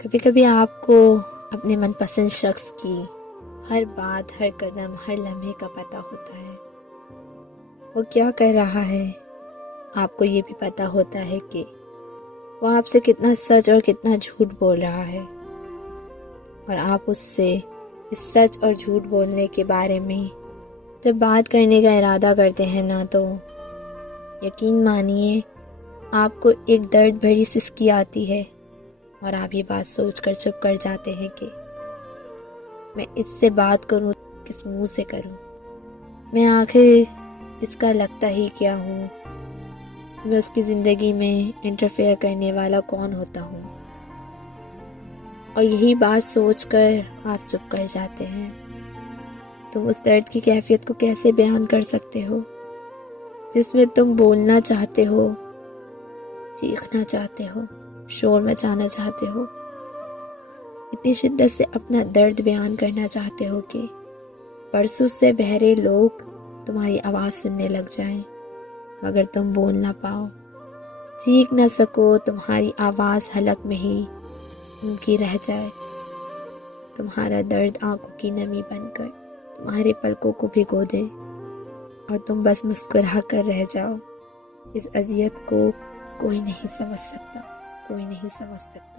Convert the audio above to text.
کبھی کبھی آپ کو اپنے من پسند شخص کی ہر بات، ہر قدم، ہر لمحے کا پتہ ہوتا ہے، وہ کیا کر رہا ہے۔ آپ کو یہ بھی پتہ ہوتا ہے کہ وہ آپ سے کتنا سچ اور کتنا جھوٹ بول رہا ہے، اور آپ اس سے اس سچ اور جھوٹ بولنے کے بارے میں جب بات کرنے کا ارادہ کرتے ہیں نا، تو یقین مانیے آپ کو ایک درد بھری سسکی آتی ہے، اور آپ یہ بات سوچ کر چپ کر جاتے ہیں کہ میں اس سے بات کروں کس منہ سے کروں، میں آخر اس کا لگتا ہی کیا ہوں، میں اس کی زندگی میں انٹرفیئر کرنے والا کون ہوتا ہوں۔ اور یہی بات سوچ کر آپ چپ کر جاتے ہیں۔ تم اس درد کی کیفیت کو کیسے بیان کر سکتے ہو جس میں تم بولنا چاہتے ہو، چیخنا چاہتے ہو، شور مچانا چاہتے ہو، اتنی شدت سے اپنا درد بیان کرنا چاہتے ہو کہ برسوں سے بہرے لوگ تمہاری آواز سننے لگ جائیں، مگر تم بول نہ پاؤ، چیخ نہ سکو، تمہاری آواز حلق میں ہی ان کی رہ جائے، تمہارا درد آنکھوں کی نمی بن کر تمہارے پلکوں کو بھگو دے، اور تم بس مسکرا کر رہ جاؤ۔ اس اذیت کو کوئی نہیں سمجھ سکتا، کوئی نہیں سمجھ سکتا۔